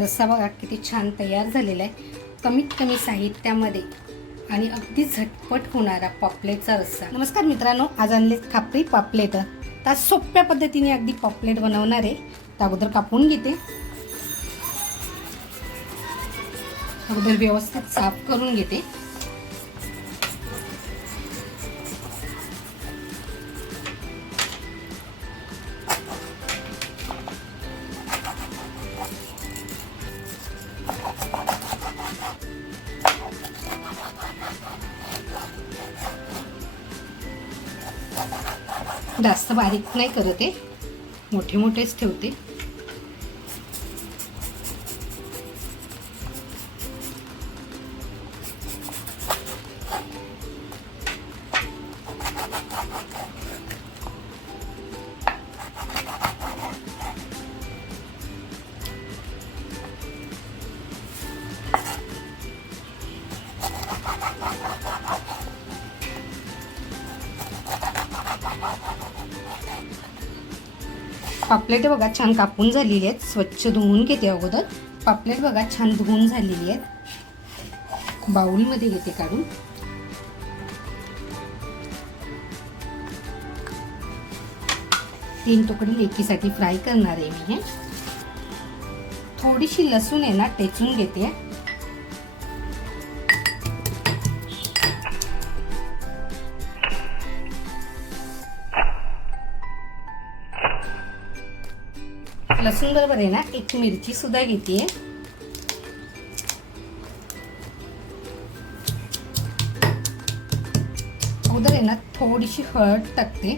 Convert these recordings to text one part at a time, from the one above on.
रस्सा बघा किती छान तयार झालेला आहे. कमीत कमी साहित्यामध्ये आणि अगदी झटपट होणारा पॉपलेटचा रस्सा. नमस्कार मित्रांनो आज आणले खापरी पापलेट. तर सोप्या पद्धतीने अगदी पॉपलेट बनवणार आहे. तर अगोदर कापून घेते. अगोदर व्यवस्थित साफ करून घेते. जास्त बारीक नाही करत आहे. मोठे मोठेच ठेवते. पापलेट बघा छान कापून झालेली आहेत. स्वच्छ धुवून घेते अगोदर. पापलेट बघा छान धुवून झालेली आहेत. बाउलमध्ये घेते काढून. तीन तुकडे लेकीसाठी फ्राय करणार आहे मी हे. थोडीशी लसूण आहे ना टेचून घेते. लसूण बरोबर आहे ना एक मिरची सुद्धा घेते. अगोदर आहे ना थोडीशी हळद टाकते.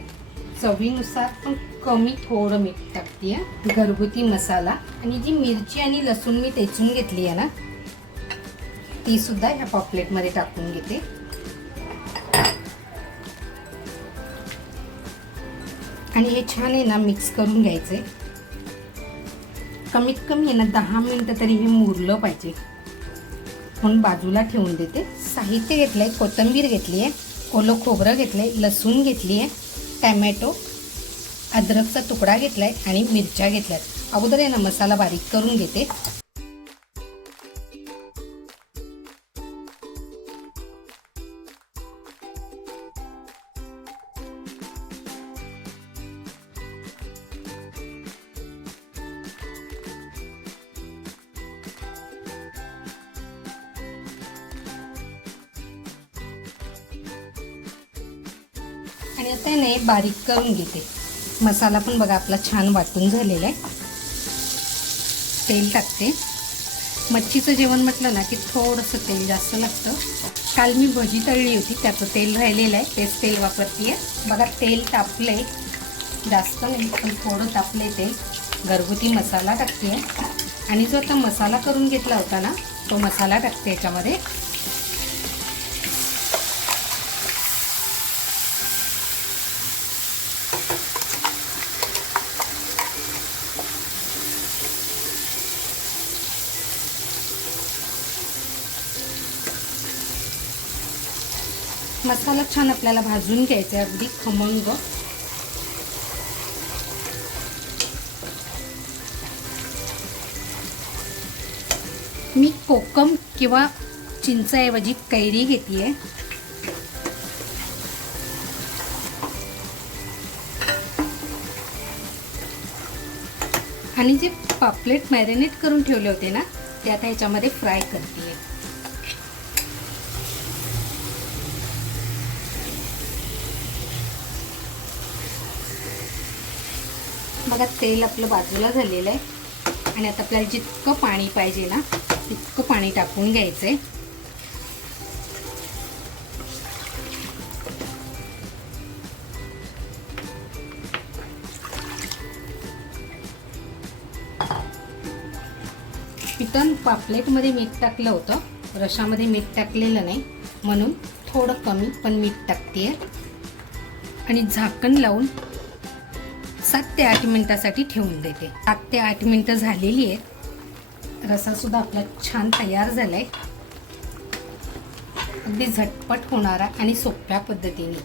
चवीनुसार पण कमी थोडं मीठ टाकते. घरगुती मसाला. आणि जी मिरची आणि लसूण मी टेचून घेतली आहे ना ती सुद्धा ह्या पॉपलेटमध्ये टाकून घेते. आणि हे छान आहे ना मिक्स करून घ्यायचे कमीत कमी ना दहा मिनटं तरी हे मुरलं पाहिजे. म्हणून बाजूला ठेवून देते. साहित्य घेतलं आहे कोथिंबीर घेतली आहे ओलं खोबरं घेतलं आहे लसूण घेतली आहे टॅमॅटो अद्रकचा तुकडा घेतला आहे आणि मिरच्या घेतल्या आहेत अगोदर आहे ना मसाला बारीक करून घेते. आणि आता नाही बारीक करून घेते. मसाला पण बघा आपला छान वाटून झालेला आहे. तेल टाकते. मच्छीचं जेवण म्हटलं ना की थोडंसं तेल जास्त लागतं. काल मी भजी तळली होती त्याचं तेल राहिलेलं आहे. तेच तेल वापरते बघा तेल तापलंय. जास्त नाही पण थोडं तापलंय तेल. घरगुती मसाला टाकते आणि जो आता मसाला करून घेतला होता ना तो मसाला टाकते याच्यामध्ये. मसाला छान आपल्याला भाजून घ्यायचा आहे अगदी खमंग. मी कोकम किंवा चिंचाऐवजी कैरी घेते आणि जे पापलेट मॅरिनेट करून ठेवले होते ना ते आता ह्याच्यामध्ये फ्राय करते बघा तेल आपलं बाजूला झालेलं आहे. आणि आता आपल्याला जितकं पाणी पाहिजे ना तितकं पाणी टाकून घ्यायचं आहे पिटन पापलेटमध्ये मीठ टाकलं होतं. रशामध्ये मीठ टाकलेलं नाही. म्हणून थोडं कमी पण मीठ टाकते आणि झाकण लावून सात ते आठ मिनिटासाठी ठेवून देते. सात ते आठ मिनिटं झालेली आहेत. रसासुद्धा आपला छान तयार झाला आहे अगदी झटपट होणारा आणि सोप्या पद्धतीने.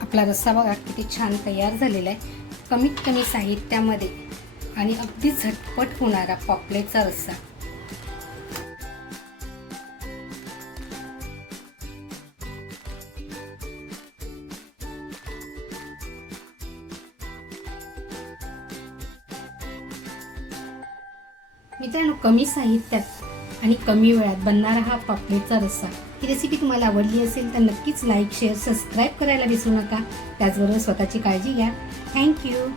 आपला रस्सा बघा किती छान तयार झालेला आहे. कमीत कमी साहित्यामध्ये आणि अगदी झटपट होणारा पॉपलेटचा रस्सा. मित्रांनो कमी साहित्यात आणि कमी वेळात बनणारा हा पापलेटचा रस्सा. ही रेसिपी तुम्हाला आवडली असेल तर नक्कीच लाईक शेअर सबस्क्राईब करायला विसरू नका. त्याचबरोबर स्वतःची काळजी घ्या. थँक्यू